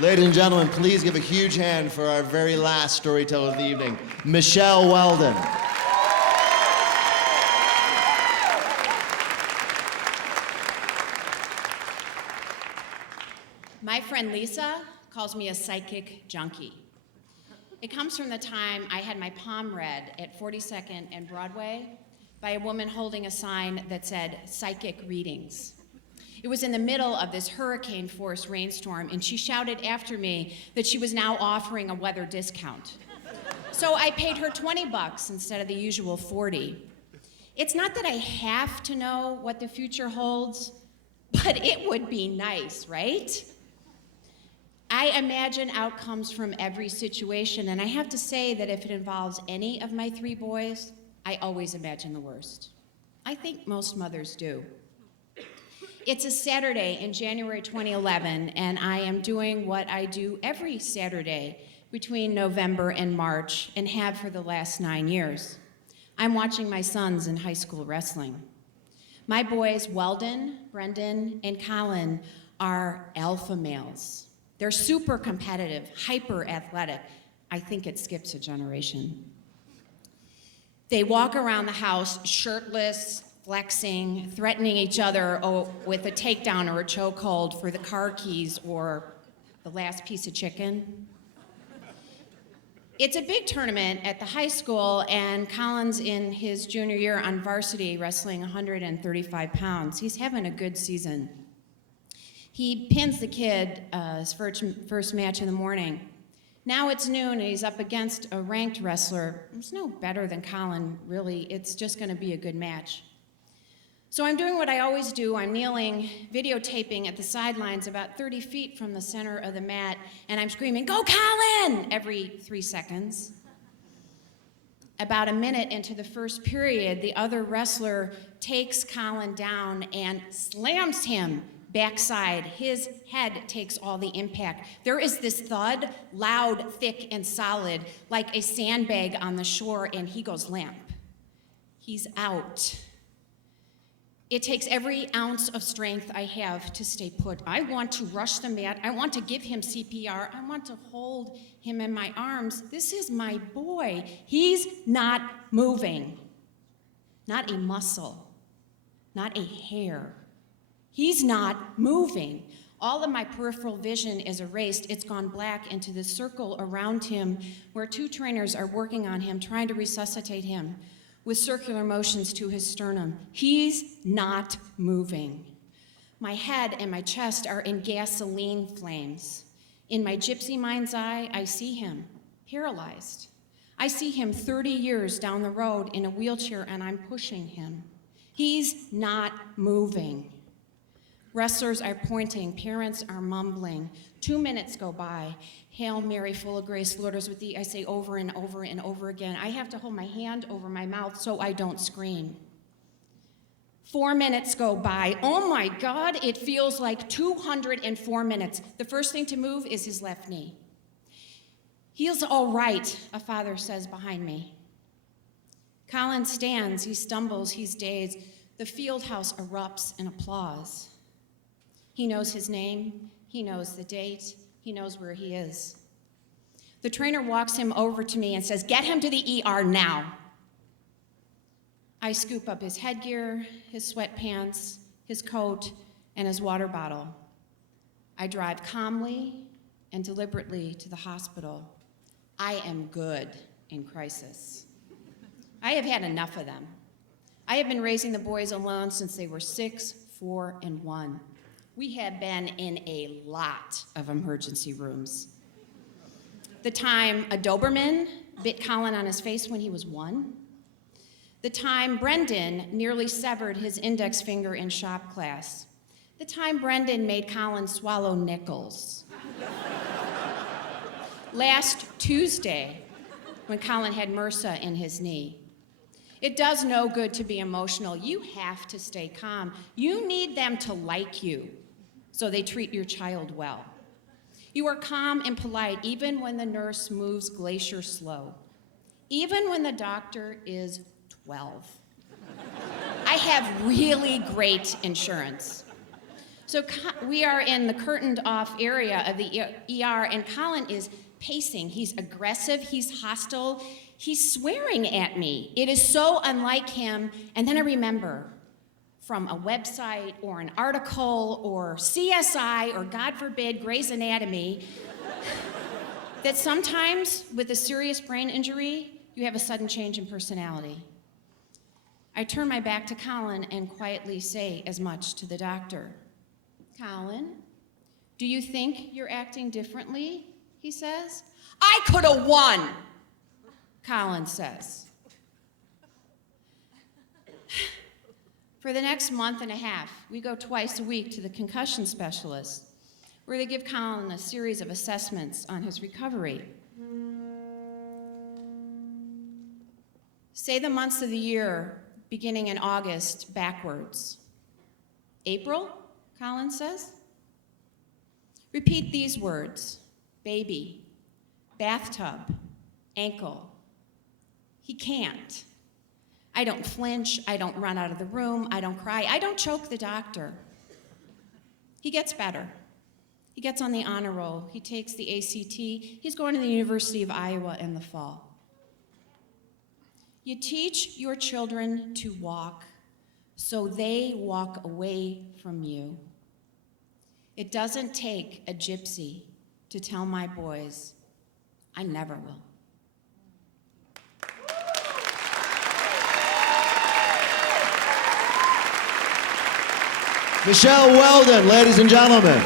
Ladies and gentlemen, please give a huge hand for our very last storyteller of the evening, Michele Weldon. My friend Lisa calls me a psychic junkie. It comes from the time I had my palm read at 42nd and Broadway by a woman holding a sign that said psychic readings. It was in the middle of this hurricane-force rainstorm, and she shouted after me that she was now offering a weather discount. So I paid her $20 instead of the usual $40. It's not that I have to know what the future holds, but it would be nice, right? I imagine outcomes from every situation, and I have to say that if it involves any of my 3 boys, I always imagine the worst. I think most mothers do. It's a Saturday in January 2011, and I am doing what I do every Saturday between November and March and have for the last 9 years. I'm watching my sons in high school wrestling. My boys, Weldon, Brendan, and Colin, are alpha males. They're super competitive, hyper athletic. I think it skips a generation. They walk around the house shirtless, flexing, threatening each other with a takedown or a chokehold for the car keys or the last piece of chicken. It's a big tournament at the high school, and Colin's in his junior year on varsity, wrestling 135 pounds. He's having a good season. He pins the kid his first match in the morning. Now it's noon, and he's up against a ranked wrestler. He's no better than Colin, really. It's just going to be a good match. So I'm doing what I always do. I'm kneeling, videotaping at the sidelines about 30 feet from the center of the mat, and I'm screaming, "Go Colin!" every 3 seconds. About a minute into the first period, the other wrestler takes Colin down and slams him backside. His head takes all the impact. There is this thud, loud, thick, and solid, like a sandbag on the shore, and he goes limp. He's out. It takes every ounce of strength I have to stay put. I want to rush the mat. I want to give him CPR. I want to hold him in my arms. This is my boy. He's not moving. Not a muscle. Not a hair. He's not moving. All of my peripheral vision is erased. It's gone black into the circle around him where 2 trainers are working on him, trying to resuscitate him with circular motions to his sternum. He's not moving. My head and my chest are in gasoline flames. In my gypsy mind's eye, I see him, paralyzed. I see him 30 years down the road in a wheelchair, and I'm pushing him. He's not moving. Wrestlers are pointing, parents are mumbling. 2 minutes go by. Hail Mary, full of grace, Lord is with thee. I say over and over and over again. I have to hold my hand over my mouth so I don't scream. 4 minutes go by. Oh my God, it feels like 204 minutes. The first thing to move is his left knee. He's all right, a father says behind me. Colin stands, he stumbles, he's dazed. The field house erupts in applause. He knows his name, he knows the date, he knows where he is. The trainer walks him over to me and says, "Get him to the ER now." I scoop up his headgear, his sweatpants, his coat, and his water bottle. I drive calmly and deliberately to the hospital. I am good in crisis. I have had enough of them. I have been raising the boys alone since they were 6, 4, and 1. We have been in a lot of emergency rooms. The time a Doberman bit Colin on his face when he was 1. The time Brendan nearly severed his index finger in shop class. The time Brendan made Colin swallow nickels. Last Tuesday, when Colin had MRSA in his knee. It does no good to be emotional. You have to stay calm. You need them to like you, so they treat your child well. You are calm and polite even when the nurse moves glacier slow, even when the doctor is 12. I have really great insurance. So we are in the curtained off area of the ER, and Colin is pacing. He's aggressive, he's hostile, he's swearing at me. It is so unlike him. And then I remember from a website or an article or CSI or, God forbid, Grey's Anatomy, that sometimes with a serious brain injury, you have a sudden change in personality. I turn my back to Colin and quietly say as much to the doctor. Colin, do you think you're acting differently? He says. I could have won, Colin says. For the next month and a half, we go twice a week to the concussion specialist, where they give Colin a series of assessments on his recovery. Say the months of the year beginning in August backwards. April, Colin says. Repeat these words: baby, bathtub, ankle. He can't. I don't flinch, I don't run out of the room, I don't cry, I don't choke the doctor. He gets better. He gets on the honor roll, he takes the ACT, he's going to the University of Iowa in the fall. You teach your children to walk so they walk away from you. It doesn't take a gypsy to tell my boys, I never will. Michele Weldon, ladies and gentlemen.